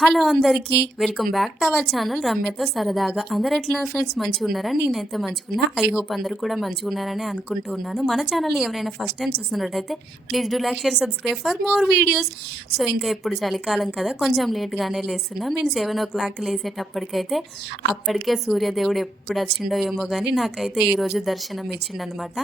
Hello అందరికీ welcome back to our channel రమ్యతో సరదాగా. అందరు ఎట్లా ఫ్రెండ్స్? మంచిగా ఉన్నారా? నేనైతే మంచిగా ఉన్నా. ఐ హోప్ అందరూ కూడా మంచిగా ఉన్నారని అనుకుంటూ ఉన్నాను. మన ఛానల్ ఎవరైనా ఫస్ట్ టైం చూస్తున్నట్టయితే please do like share subscribe for more videos so ఇంకా ఇప్పుడు చలికాలం కదా కొంచెం లేట్గానే లేస్తున్నా. నేను సెవెన్ ఓ క్లాక్ లేసేటప్పటికైతే అప్పటికే సూర్యదేవుడు ఎప్పుడు వచ్చిండో ఏమో కానీ నాకైతే ఈరోజు దర్శనం ఇచ్చిండనమాట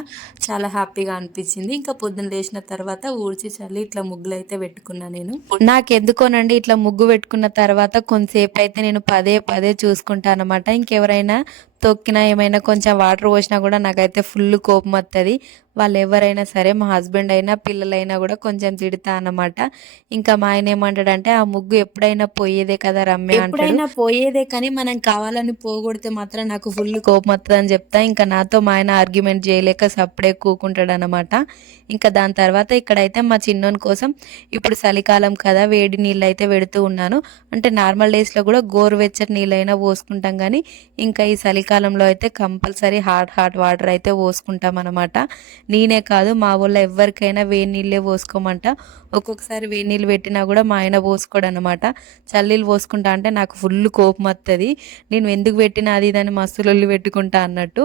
చాలా హ్యాపీగా అనిపించింది. ఇంకా పొద్దున్న లేచిన తర్వాత ఊడ్చి చల్లి ఇట్లా ముగ్గులు అయితే పెట్టుకున్నా నేను. నాకెందుకోనండి ఇట్లా ముగ్గు పెట్టుకున్న తర్వాత కొంతసేపు అయితే నేను పదే పదే చూసుకుంటాను అనమాట ఇంకెవరైనా తొక్కినా ఏమైనా కొంచెం వాటర్ పోసినా కూడా నాకైతే ఫుల్ కోపం వస్తుంది వాళ్ళు ఎవరైనా సరే మా హస్బెండ్ అయినా పిల్లలైనా కూడా కొంచెం తిడతా అన్నమాట. ఇంకా మా ఆయన ఏమంటాడంటే ఆ ముగ్గు ఎప్పుడైనా పోయేదే కదా రమ్య ఎప్పుడైనా పోయేదే కానీ మనం కావాలని పోగొడితే మాత్రం నాకు ఫుల్ కోపం వస్తుంది అని చెప్తా. ఇంకా నాతో మా ఆయన ఆర్గ్యుమెంట్ చేయలేక సప్పుడే కూకుంటాడు అనమాట ఇంకా దాని తర్వాత ఇక్కడైతే మా చిన్నోని కోసం ఇప్పుడు చలికాలం కదా వేడి నీళ్ళు అయితే పెడుతూ ఉన్నాను. అంటే నార్మల్ డేస్లో కూడా గోరువెచ్చటి నీళ్ళైనా పోసుకుంటాం కానీ ఇంకా ఈ చలికాలం చలికాలంలో అయితే కంపల్సరీ హాట్ హాట్ వాటర్ అయితే పోసుకుంటాం అనమాట నేనే కాదు మా ఊళ్ళో ఎవరికైనా వేడి నీళ్ళే పోసుకోమంట. ఒక్కొక్కసారి వేడి నీళ్ళు పెట్టినా కూడా మా ఆయన పోసుకోడు అనమాట చల్లీలు పోసుకుంటా అంటే నాకు ఫుల్ కోపం వస్తుంది నేను ఎందుకు పెట్టినా అది దాన్ని మస్తులు పెట్టుకుంటా అన్నట్టు.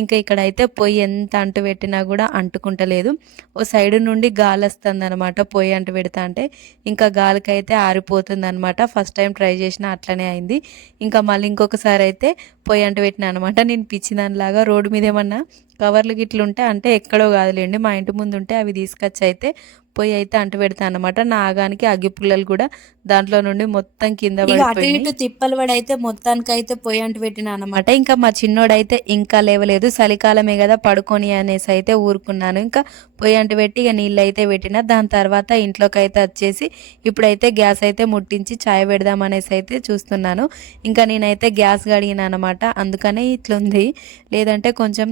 ఇంకా ఇక్కడైతే పొయ్యి ఎంత అంటు పెట్టినా కూడా అంటుకుంటలేదు. ఓ సైడ్ నుండి గాలి వస్తుంది అనమాట పొయ్యి అంటు పెడతా అంటే. ఇంకా గాలికైతే ఆరిపోతుంది అనమాట ఫస్ట్ టైం ట్రై చేసిన అట్లనే అయింది. ఇంకా మళ్ళీ ఇంకొకసారి అయితే పొయ్యి అంటు పెట్టిన అనమాట. నేను పిచ్చిదానిలాగా రోడ్డు మీద ఏమన్నా కవర్లు గిట్ల ఉంటే అంటే ఎక్కడో కాదులేండి మా ఇంటి ముందు ఉంటే అవి తీసుకొచ్చి అయితే పొయ్యి అయితే అంటు పెడతాను అనమాట నా ఆగానికి అగ్గి పుల్లలు కూడా దాంట్లో నుండి మొత్తం కింద అటు ఇటు తిప్పలు పడైతే మొత్తానికి అయితే పొయ్యి అంటు పెట్టిన అనమాట ఇంకా మా చిన్నోడైతే ఇంకా లేవలేదు చలికాలమే కదా పడుకొని అనేసి అయితే ఊరుకున్నాను. ఇంకా పొయ్యి అంటు పెట్టి ఇక నీళ్ళు అయితే పెట్టిన దాని తర్వాత ఇంట్లోకి అయితే వచ్చేసి ఇప్పుడైతే గ్యాస్ అయితే ముట్టించి చాయ్ పెడదాం అనేసి అయితే చూస్తున్నాను. ఇంకా నేనైతే గ్యాస్ గడిగిన అనమాట అందుకనే ఇట్లుంది. లేదంటే కొంచెం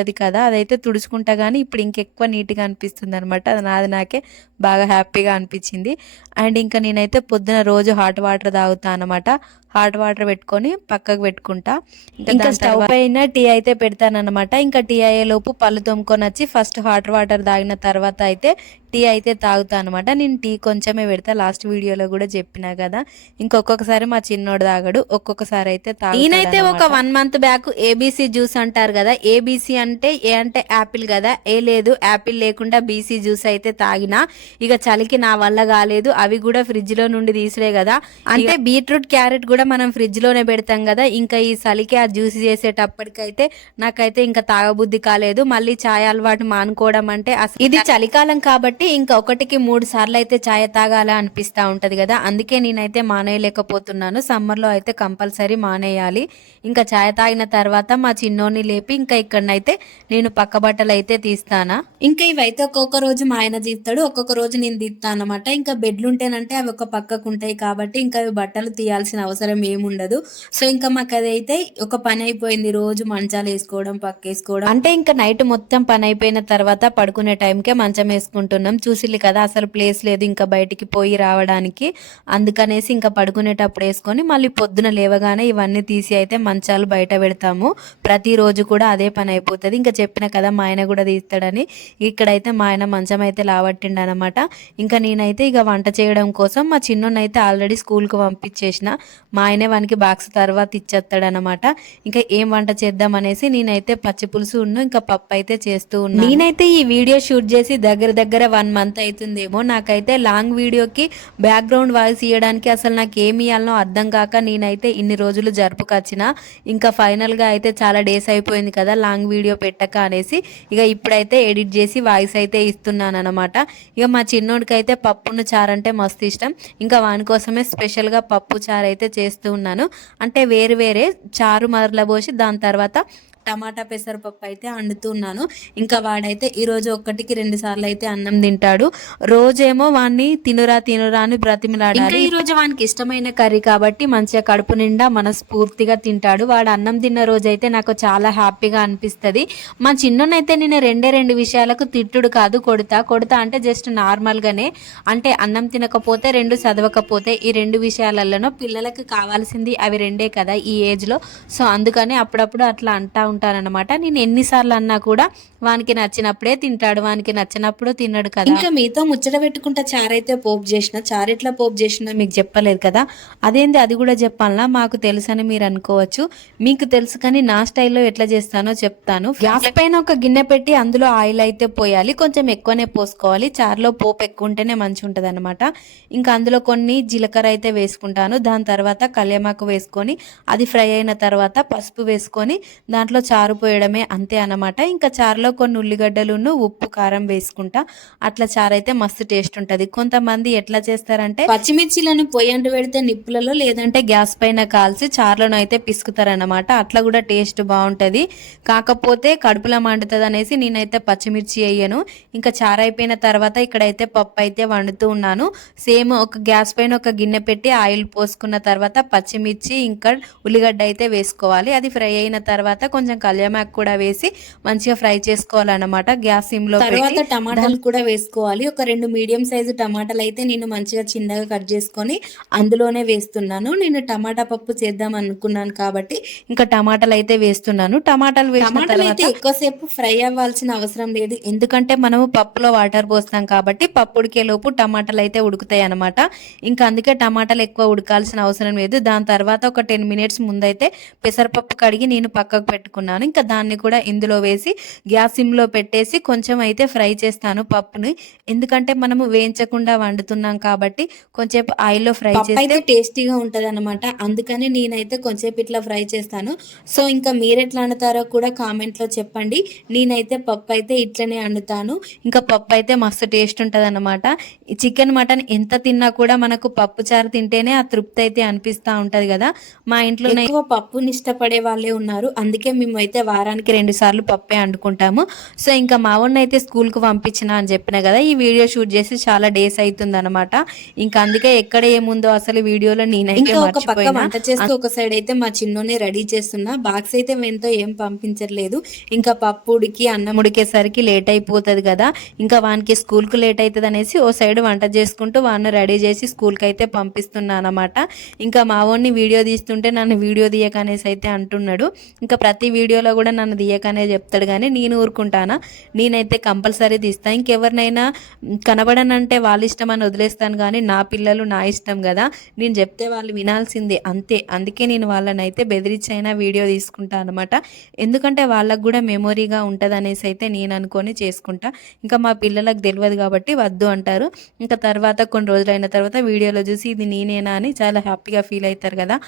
పడుతుంది కదా అదైతే తుడుచుకుంటా కానీ ఇప్పుడు ఇంకెక్కువ నీట్గా అనిపిస్తుంది అనమాట అది నాది నాకే బాగా హ్యాపీగా అనిపించింది. అండ్ ఇంకా నేనైతే పొద్దున రోజు హాట్ వాటర్ తాగుతా అనమాట హాట్ వాటర్ పెట్టుకొని పక్కకు పెట్టుకుంటా. ఇంకా స్టవ్ పైన టీ అయితే పెడతాను అనమాట ఇంకా టీ అయ్యే లోపు పళ్ళు తోముకొని వచ్చి ఫస్ట్ హాట్ వాటర్ తాగిన తర్వాత అయితే టీ అయితే తాగుతా అనమాట నేను టీ కొంచెమే పెడతా. లాస్ట్ వీడియోలో కూడా చెప్పినా కదా. ఇంకొకసారి మా చిన్నోడు తాగడు. ఒక్కొక్కసారి అయితే నేనైతే ఒక one month back ABC juice అంటారు కదా. ఏబీసీ అంటే ఏ అంటే యాపిల్ కదా. ఏ లేదు యాపిల్ లేకుండా బీసీ జ్యూస్ అయితే తాగిన. ఇక చలికి నా వల్ల కాలేదు. అవి కూడా ఫ్రిడ్జ్లో నుండి తీసుడే కదా. అంటే బీట్రూట్ క్యారెట్ కూడా మనం ఫ్రిడ్జ్లోనే పెడతాం కదా. ఇంకా ఈ చలికి ఆ జ్యూస్ చేసేటప్పటికైతే నాకైతే ఇంకా తాగబుద్ధి కాలేదు. మళ్ళీ ఛాయ్ అలవాటు మానుకోవడం అంటే అసలు ఇది చలికాలం కాబట్టి ఇంకా ఒకటికి మూడు సార్లు అయితే ఛాయ్ తాగాల అనిపిస్తా ఉంటది కదా. అందుకే నేనైతే మానేయలేకపోతున్నాను. సమ్మర్లో అయితే కంపల్సరీ మానేయాలి. ఇంకా ఛాయ్ తాగిన తర్వాత మా చిన్నోని లేపి ఇంకా ఇక్కడనైతే నేను పక్క బట్టలు అయితే తీస్తానా. ఇంకా ఇవైతే ఒక్కొక్క రోజు మా ఆయన తీస్తాడు. ఒక్కొక్క రోజు నేను తీస్తాను అనమాట ఇంకా బెడ్లు ఉంటేనంటే అవి ఒక పక్కకు ఉంటాయి కాబట్టి ఇంకా అవి బట్టలు తీయాల్సిన అవసరం ఏముండదు సో ఇంకా మాకు అదైతే ఒక పని అయిపోయింది. రోజు మంచాలు వేసుకోవడం పక్క వేసుకోవడం. అంటే ఇంకా నైట్ మొత్తం పని అయిపోయిన తర్వాత పడుకునే టైంకే మంచం వేసుకుంటున్నాం. చూసిల్లు కదా అసలు ప్లేస్ లేదు ఇంకా బయటికి పోయి రావడానికి. అందుకనేసి ఇంకా పడుకునేటప్పుడు వేసుకొని మళ్ళీ పొద్దున లేవగానే ఇవన్నీ తీసి అయితే మంచాలు బయట పెడతాము. ప్రతిరోజు కూడా అదే పని అయిపోతుంది. ఇంకా చెప్పిన కదా మా ఆయన కూడా తీస్తాడని. ఇక్కడైతే మా ఆయన మంచం అయితే లావట్టిండు అనమాట ఇంకా నేనైతే ఇక వంట చేయడం కోసం మా చిన్నోన్నైతే ఆల్రెడీ స్కూల్కి పంపించేసిన. మా ఆయనే వానికి బాక్స్ తర్వాత ఇచ్చేస్తాడనమాట ఇంకా ఏం వంట చేద్దాం అనేసి నేనైతే పచ్చి పులుసు ఉన్ను ఇంకా పప్పు అయితే చేస్తూ ఉన్నాను. నేనైతే ఈ వీడియో షూట్ చేసి దగ్గర దగ్గర వన్ మంత్ అవుతుందేమో నాకైతే లాంగ్ వీడియోకి బ్యాక్గ్రౌండ్ వాయిస్ ఇవ్వడానికి అసలు నాకు ఏమి ఇవ్వాలనో అర్థం కాక నేనైతే ఇన్ని రోజులు జరుపుకొచ్చిన ఇంకా ఫైనల్గా అయితే చాలా డేస్ అయిపోయింది కదా లాంగ్ వీడియో పెట్టక అనేసి. ఇక ఇప్పుడైతే ఎడిట్ చేసి వాయిస్ అయితే ఇస్తున్నాను అనమాట ఇక మా చిన్నోడికి అయితే పప్పును చారు అంటే మస్తు ఇష్టం. ఇంకా వాని కోసమే స్పెషల్గా పప్పు చారు అయితే చేస్తూ ఉన్నాను. అంటే వేరు వేరే చారు మరల పోసి దాని తర్వాత టమాటా పెసరపప్పు అయితే వండుతున్నాను ఇంకా వాడైతే ఈరోజు ఒక్కటికి రెండు సార్లు అయితే అన్నం తింటాడు. రోజేమో వాడిని తినురా తినురా అని బ్రతిమిలాడాలి. ఈ రోజు వానికి ఇష్టమైన కర్రీ కాబట్టి మంచిగా కడుపు నిండా మనస్ఫూర్తిగా తింటాడు. వాడు అన్నం తిన్న రోజు అయితే నాకు చాలా హ్యాపీగా అనిపిస్తుంది. మా చిన్ననైతే నేను రెండే రెండు విషయాలకు తిట్టుడు కాదు కొడతా. కొడతా అంటే జస్ట్ నార్మల్గానే. అంటే అన్నం తినకపోతే రెండు చదవకపోతే ఈ రెండు విషయాలలోనూ పిల్లలకు కావాల్సింది అవి రెండే కదా ఈ ఏజ్లో. సో అందుకని అప్పుడప్పుడు అట్లా అంటా ఉంటానన్నమాట. నేను ఎన్నిసార్లు అన్నా కూడా వానికి నచ్చినప్పుడే తింటాడు వానికి నచ్చినప్పుడు తినడు కదా. ఇంకా మీతో ముచ్చట పెట్టుకుంటా చారైతే పోపు చేసిన చారెట్లా ఎట్లా పోపు చేసినా మీకు చెప్పలేదు కదా. అదేంది అది కూడా చెప్పాలనా? మాకు తెలుసని మీరు అనుకోవచ్చు. మీకు తెలుసు కానీ నా స్టైల్లో ఎట్లా చేస్తానో చెప్తాను. గ్యాస్ పైన ఒక గిన్నె పెట్టి అందులో ఆయిల్ అయితే పోయాలి. కొంచెం ఎక్కువనే పోసుకోవాలి. చారులో పోపు ఎక్కువ ఉంటేనే మంచి ఉంటుంది అనమాట ఇంకా అందులో కొన్ని జీలకర్ర అయితే వేసుకుంటాను. దాని తర్వాత కళ్యామాకు వేసుకొని అది ఫ్రై అయిన తర్వాత పసుపు వేసుకొని దాంట్లో చారు పోయడమే అంతే అనమాట ఇంకా చారులో కొన్ని ఉల్లిగడ్డలును ఉప్పు కారం వేసుకుంటా అట్లా చారు అయితే మస్తు టేస్ట్ ఉంటుంది. కొంతమంది ఎట్లా చేస్తారంటే పచ్చిమిర్చిలను పొయ్యంటు పెడితే నిప్పులలో లేదంటే గ్యాస్ పైన కాల్చి చారులను అయితే పిసుకుతారనమాట అట్లా కూడా టేస్ట్ బాగుంటది. కాకపోతే కడుపులో మండుతుంది అనేసి నేనైతే పచ్చిమిర్చి వేయను. ఇంకా చారు అయిపోయిన తర్వాత ఇక్కడైతే పప్పు అయితే వండుతూ ఉన్నాను. సేమ్ ఒక గ్యాస్ పైన ఒక గిన్నె పెట్టి ఆయిల్ పోసుకున్న తర్వాత పచ్చిమిర్చి ఇంకా ఉల్లిగడ్డ అయితే వేసుకోవాలి. అది ఫ్రై అయిన తర్వాత కొంచెం కళ్యామాకు కూడా వేసి మంచిగా ఫ్రై చేసుకోవాలన్నమాట. గ్యాస్ సిమ్లో తర్వాత టమాటాలు కూడా వేసుకోవాలి. ఒక రెండు మీడియం సైజు టమాటాలు అయితే నేను మంచిగా చిన్నగా కట్ చేసుకొని అందులోనే వేస్తున్నాను. నేను టమాటా పప్పు చేద్దాం అనుకున్నాను కాబట్టి ఇంకా టమాటాలు అయితే వేస్తున్నాను. టమాటాలు వేసిన తర్వాత ఎక్కువసేపు ఫ్రై అవ్వాల్సిన అవసరం లేదు. ఎందుకంటే మనము పప్పులో వాటర్ పోస్తాం కాబట్టి పప్పు ఉడికే లోపు టమాటాలు అయితే ఉడుకుతాయి అనమాట ఇంకా అందుకే టమాటాలు ఎక్కువ ఉడకాల్సిన అవసరం లేదు. దాని తర్వాత ఒక టెన్ మినిట్స్ ముందైతే పెసరపప్పు కడిగి నేను పక్కకు పెట్టుకున్నాను. ఇంకా దాన్ని కూడా ఇందులో వేసి గ్యాస్ సిమ్లో పెట్టేసి కొంచెం అయితే ఫ్రై చేస్తాను పప్పుని. ఎందుకంటే మనము వేయించకుండా వండుతున్నాం కాబట్టి కొంచెం ఆయిల్లో ఫ్రై చేస్తే టేస్టీగా ఉంటుంది అనమాట అందుకని నేనైతే కొంచెం ఇట్లా ఫ్రై చేస్తాను. సో ఇంకా మీరు ఎట్లా వండుతారో కూడా కామెంట్లో చెప్పండి. నేనైతే పప్పు అయితే ఇట్లనే వండుతాను. ఇంకా పప్పు అయితే మస్తు టేస్ట్ ఉంటుంది అనమాట చికెన్ మటన్ ఎంత తిన్నా కూడా మనకు పప్పు చారు తింటేనే ఆ తృప్తి అయితే అనిపిస్తూ ఉంటుంది కదా. మా ఇంట్లో ఎక్కువ పప్పుని ఇష్టపడే వాళ్ళే ఉన్నారు. అందుకే మేము అయితే వారానికి రెండు సార్లు పప్పే వండుకుంటాము సో ఇంకా మా వాడిని అయితే స్కూల్కి పంపించిన అని చెప్పిన కదా ఈ వీడియో షూట్ చేసి చాలా డేస్ అవుతుంది అనమాట ఇంకా అందుకే ఎక్కడ ఏముందో అసలు వీడియోలో నేనైతే వంట చేస్తూ ఒక సైడ్ అయితే మా చిన్నోనే రెడీ చేస్తున్నా. బాక్స్ అయితే ఎంతో ఏం పంపించట్లేదు. ఇంకా పప్పు ఉడికి అన్నం ఉడికేసరికి లేట్ అయిపోతుంది కదా ఇంకా వానికి స్కూల్కి లేట్ అవుతుంది అనేసి ఓ సైడ్ వంట చేసుకుంటూ వాడిని రెడీ చేసి స్కూల్కి అయితే పంపిస్తున్నా అనమాట ఇంకా మా వాడిని వీడియో తీస్తుంటే నన్ను వీడియో తీయకనేసి అయితే అంటున్నాడు. ఇంకా ప్రతి వీడియోలో కూడా నన్ను తీయకనే చెప్తాడు కానీ నేను ఊరుకుంటానా? నేనైతే కంపల్సరీ తీస్తాను ఇంకెవరినైనా కనబడనంటే వాళ్ళ ఇష్టం అని వదిలేస్తాను కానీ నా పిల్లలు నా ఇష్టం కదా. నేను చెప్తే వాళ్ళు వినాల్సిందే అంతే. అందుకే నేను వాళ్ళని అయితే బెదిరించైనా వీడియో తీసుకుంటాను అనమాట ఎందుకంటే వాళ్ళకు కూడా మెమొరీగా ఉంటుంది అనేసి అయితే నేను అనుకొని చేసుకుంటా. ఇంకా మా పిల్లలకు తెలియదు కాబట్టి వద్దు అంటారు. ఇంకా తర్వాత కొన్ని రోజులు అయిన తర్వాత వీడియోలో చూసి ఇది నేనేనా అని చాలా హ్యాపీగా ఫీల్ అవుతారు కదా.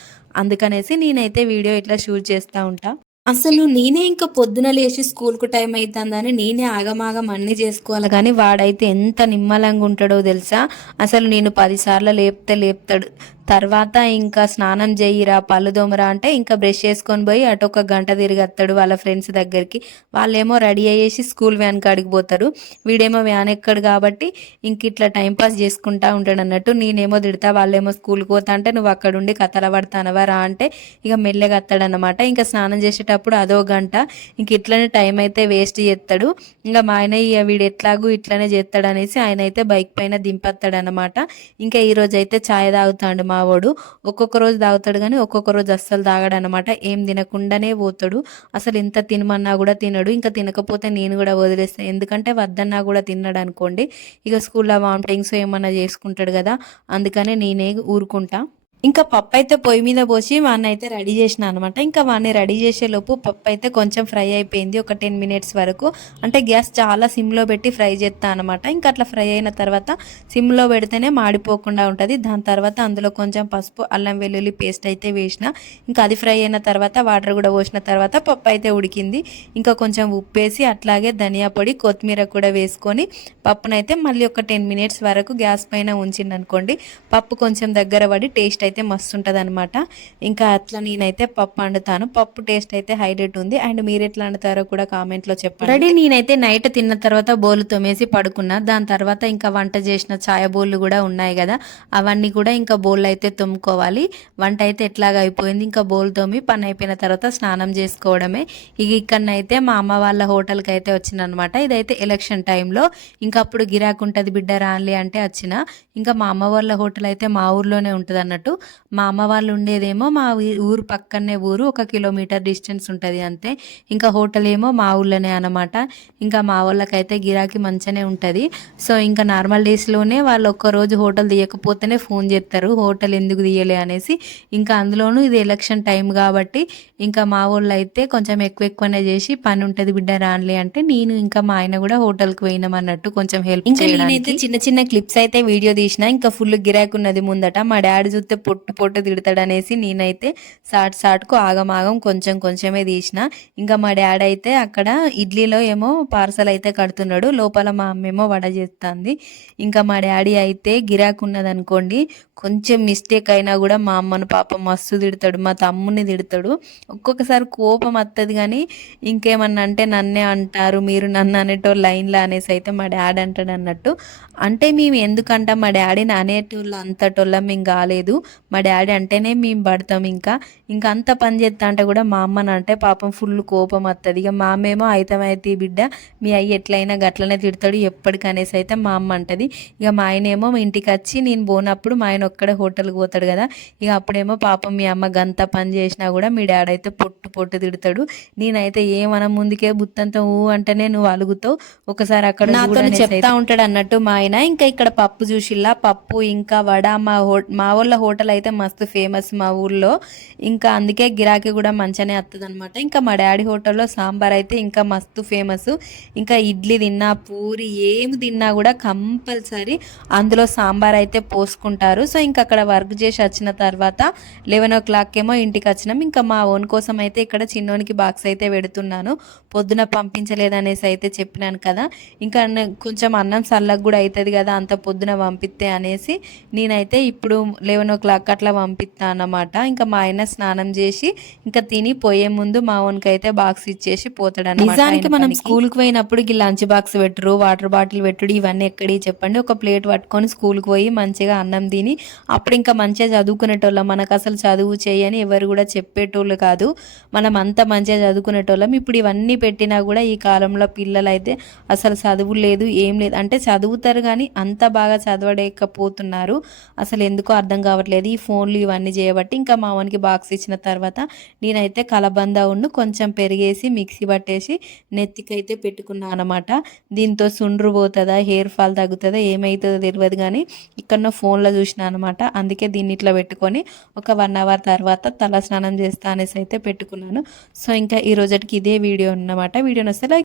అందుకనేసి నేనైతే వీడియో ఇట్లా షూట్ చేస్తూ ఉంటా. అసలు నేనే ఇంకా పొద్దున లేచి స్కూల్కు టైం అవుతుందని నేనే ఆగమాగం అన్నీ చేసుకోవాలి. కానీ వాడైతే ఎంత నిమ్మలంగా ఉంటాడో తెలుసా? అసలు నేను పదిసార్లు లేపితే లేపుతాడు. తర్వాత ఇంకా స్నానం చేయిరా పళ్ళు దోమరా అంటే ఇంకా బ్రష్ చేసుకొని పోయి అటు ఒక గంట తిరిగేస్తాడు వాళ్ళ ఫ్రెండ్స్ దగ్గరికి. వాళ్ళేమో రెడీ అయ్యేసి స్కూల్ వ్యాన్ కాడికి పోతారు. వీడేమో వ్యాన్ ఎక్కడు కాబట్టి ఇంక ఇట్లా టైంపాస్ చేసుకుంటా ఉంటాడు అన్నట్టు. నేనేమో తిడతా వాళ్ళేమో స్కూల్కి పోతా అంటే నువ్వు అక్కడ ఉండి కథల పడతానవా రా అంటే ఇక మెల్లగా అత్తాడనమాట ఇంకా స్నానం చేసేటప్పుడు అదో గంట ఇంక ఇట్లనే టైం అయితే వేస్ట్ చేస్తాడు. ఇంకా మా ఆయన ఇక వీడు ఎట్లాగూ ఇట్లనే చేస్తాడు అనేసి ఆయన అయితే బైక్ పైన దింపేస్తాడు అనమాట ఇంకా ఈరోజు అయితే ఛాయ్ తాగుతాడు మా మావాడు ఒక్కొక్క రోజు తాగుతాడు కానీ ఒక్కొక్క రోజు అస్సలు తాగాడు అనమాట ఏం తినకుండానే పోతాడు. అసలు ఎంత తినమన్నా కూడా తినడు. ఇంకా తినకపోతే నేను కూడా వదిలేస్తాను ఎందుకంటే వద్దన్నా కూడా తిన్నాడు అనుకోండి. ఇక స్కూల్లో వామిటింగ్స్ ఏమన్నా చేసుకుంటాడు కదా. అందుకనే నేనే ఊరుకుంటా. ఇంకా పప్పు అయితే పొయ్యి మీద పోసి వాడిని అయితే రెడీ చేసిన అనమాట ఇంకా వాడిని రెడీ చేసేలోపు పప్పు అయితే కొంచెం ఫ్రై అయిపోయింది. ఒక టెన్ మినిట్స్ వరకు. అంటే గ్యాస్ చాలా సిమ్లో పెట్టి ఫ్రై చేస్తా అనమాట ఇంకా అట్లా ఫ్రై అయిన తర్వాత సిమ్లో పెడితేనే మాడిపోకుండా ఉంటుంది. దాని తర్వాత అందులో కొంచెం పసుపు అల్లం వెల్లుల్లి పేస్ట్ అయితే వేసిన. ఇంకా అది ఫ్రై అయిన తర్వాత వాటర్ కూడా పోసిన తర్వాత పప్పు అయితే ఉడికింది. ఇంకా కొంచెం ఉప్పు వేసి అట్లాగే ధనియా పొడి కొత్తిమీర కూడా వేసుకొని పప్పునైతే మళ్ళీ ఒక టెన్ మినిట్స్ వరకు గ్యాస్ పైన ఉంచింది అనుకోండి పప్పు కొంచెం దగ్గర పడి టేస్ట్ అయితే మస్తు ఉంటుంది అనమాట ఇంకా అట్లా నేనైతే పప్పు వండుతాను. పప్పు టేస్ట్ అయితే హైలైట్ ఉంది. అండ్ మీరు ఎట్లా వండుతారో కూడా కామెంట్లో చెప్పండి. రెడీ నేనైతే నైట్ తిన్న తర్వాత బోలు తోమేసి పడుకున్నా. దాని తర్వాత ఇంకా వంట చేసిన ఛాయ బోళ్ళు కూడా ఉన్నాయి కదా అవన్నీ కూడా ఇంకా బౌల్ అయితే తొమ్ముకోవాలి వంట అయితే ఎట్లాగా అయిపోయింది? ఇంకా బౌల్ తోమి పని అయిపోయిన తర్వాత స్నానం చేసుకోవడమే. ఇక ఇక్కడనైతే మా అమ్మ వాళ్ళ హోటల్కి అయితే వచ్చిందనమాట ఇదైతే ఎలక్షన్ టైంలో. ఇంకా అప్పుడు గిరాకు ఉంటుంది బిడ్డ రాన్లే అంటే వచ్చిన. ఇంకా మా అమ్మ వాళ్ళ హోటల్ అయితే మా ఊర్లోనే ఉంటుంది అన్నట్టు మా అమ్మ వాళ్ళు ఉండేదేమో మా ఊరు పక్కనే ఊరు ఒక కిలోమీటర్ డిస్టెన్స్ ఉంటుంది అంతే. ఇంకా హోటల్ ఏమో మా ఊళ్ళోనే అనమాట ఇంకా మా వాళ్ళకైతే గిరాకీ మంచిగానే ఉంటుంది. సో ఇంకా నార్మల్ డేస్లోనే వాళ్ళు ఒక్క రోజు హోటల్ తీయకపోతేనే ఫోన్ చేస్తారు హోటల్ ఎందుకు తీయలే అనేసి. ఇంకా అందులోనూ ఇది ఎలక్షన్ టైం కాబట్టి ఇంకా మా వాళ్ళు అయితే కొంచెం ఎక్కువ ఎక్కువనే చేసి పని ఉంటుంది బిడ్డ రాన్లే. అంటే నేను ఇంకా మా ఆయన కూడా హోటల్కి పోయినాం అన్నట్టు కొంచెం హెల్ప్ ఇంకా నేనైతే చిన్న చిన్న క్లిప్స్ అయితే వీడియో తీసిన ఇంకా ఫుల్ గిరాకీ ఉన్నది ముందట. మా డాడీ చూస్తే పొట్టు పొట్టు తిడతాడు అనేసి నేనైతే సాట్ సాట్కు ఆగమాగం కొంచెం కొంచెమే తీసిన. ఇంకా మా డాడీ అయితే అక్కడ ఇడ్లీలో ఏమో పార్సల్ అయితే కడుతున్నాడు. లోపల మా అమ్మ ఏమో వడ చేస్తుంది. ఇంకా మా డాడీ అయితే గిరాకు ఉన్నదనుకోండి కొంచెం మిస్టేక్ అయినా కూడా మా అమ్మను పాపం మస్తు తిడతాడు మా తమ్ముని తిడతాడు. ఒక్కొక్కసారి కోపం వస్తుంది కానీ ఇంకేమన్నా అంటే నన్నే అంటారు మీరు నన్ను అనేటోళ్ళు లైన్లో అనేసి అయితే మా డాడీ అంటాడు అన్నట్టు. అంటే మేము ఎందుకంటే మా డాడీని అనేటోళ్ళు అంతటోళ్ళ మేము కాలేదు. మా డాడీ అంటేనే మేము పడతాం ఇంకా. ఇంకా అంత పని చేస్తా అంటే కూడా మా అమ్మని అంటే పాపం ఫుల్ కోపం వస్తుంది ఇక మా అమ్మేమో అయితమైతే బిడ్డ. మీ అయ్యి ఎట్లయినా గట్లనే తిడతాడు. ఎప్పటికనేసి అయితే మా అమ్మ అంటది. ఇక మా ఆయన ఏమో మా ఇంటికి వచ్చి నేను పోనప్పుడు మా ఆయన ఒక్కడే హోటల్కి పోతాడు కదా. ఇక అప్పుడేమో పాపం మీ అమ్మ గంత పని చేసినా కూడా మీ డాడీ అయితే పొట్టు పొట్టు తిడతాడు. నేనైతే ఏమన ముందుకే బుత్తంతా ఊ అంటేనే నువ్వు అలుగుతావు. ఒకసారి అక్కడ నాతో చెప్తా ఉంటాడు అన్నట్టు మా ఆయన. ఇంకా ఇక్కడ పప్పు చూసిల్లా? పప్పు ఇంకా వడ మా హో మా వాళ్ళ హోటల్ అయితే మస్తు ఫేమస్ మా ఊర్లో. ఇంకా అందుకే గిరాకీ కూడా మంచిగానే వస్తుంది అనమాట ఇంకా మా డాడీ హోటల్లో సాంబార్ అయితే ఇంకా మస్తు ఫేమస్ ఇంకా ఇడ్లీ తిన్నా పూరి ఏమి తిన్నా కూడా కంపల్సరీ అందులో సాంబార్ అయితే పోసుకుంటారు. సో ఇంకా అక్కడ వర్క్ చేసి వచ్చిన తర్వాత లెవెన్ ఓ క్లాక్ ఏమో ఇంటికి వచ్చినాం. ఇంకా మా ఓన్ కోసం అయితే ఇక్కడ చిన్నోనికి బాక్స్ అయితే పెడుతున్నాను. పొద్దున పంపించలేదనేసి అయితే చెప్పినాను కదా. ఇంకా కొంచెం అన్నం చల్లగా కూడా అవుతుంది కదా అంత పొద్దున పంపిస్తే అనేసి నేనైతే ఇప్పుడు లెవెన్ ఓ క్లాక్ అట్లా పంపిస్తాను అన్నమాట. ఇంకా మా ఆయన స్నానం చేసి ఇంకా తిని పోయే ముందు మా ఓన్కి అయితే బాక్స్ ఇచ్చేసి పోతాడు నిజానికి మనం స్కూల్కి పోయినప్పుడు ఈ లంచ్ బాక్స్ పెట్టురు వాటర్ బాటిల్ పెట్టుడు ఇవన్నీ ఎక్కడి చెప్పండి. ఒక ప్లేట్ పట్టుకొని స్కూల్కి పోయి మంచిగా అన్నం తిని అప్పుడు ఇంకా మంచిగా చదువుకునేటోళ్ళం. మనకు అసలు చదువు చేయని ఎవరు కూడా చెప్పేటోళ్ళు కాదు. మనం అంత మంచిగా చదువుకునేటోళ్ళం. ఇప్పుడు ఇవన్నీ పెట్టినా కూడా ఈ కాలంలో పిల్లలు అయితే అసలు చదువు లేదు ఏం లేదు. అంటే చదువుతారు కానీ అంత బాగా చదవలేకపోతున్నారు. అసలు ఎందుకో అర్థం కావట్లేదు. ఈ ఫోన్లు ఇవన్నీ చేయబట్టి ఇంకా మా వానికి బాక్స్ ఇచ్చిన తర్వాత నేనైతే కలబంద ఉండు కొంచెం పెరిగేసి మిక్సీ పట్టేసి నెత్తికైతే పెట్టుకున్నాను అనమాట దీంతో సుండ్రు పోతుందా హెయిర్ ఫాల్ తగ్గుతుందా ఏమవుతుందో తెలియదు కానీ ఇక్కడ ఫోన్లో చూసిన అనమాట అందుకే దీన్ని ఇట్లా పెట్టుకొని ఒక వన్ అవర్ తర్వాత తల స్నానం చేస్తా అనేసి అయితే పెట్టుకున్నాను. సో ఇంకా ఈ రోజుకి ఇదే వీడియో అన్నమాట. వీడియోని వస్తే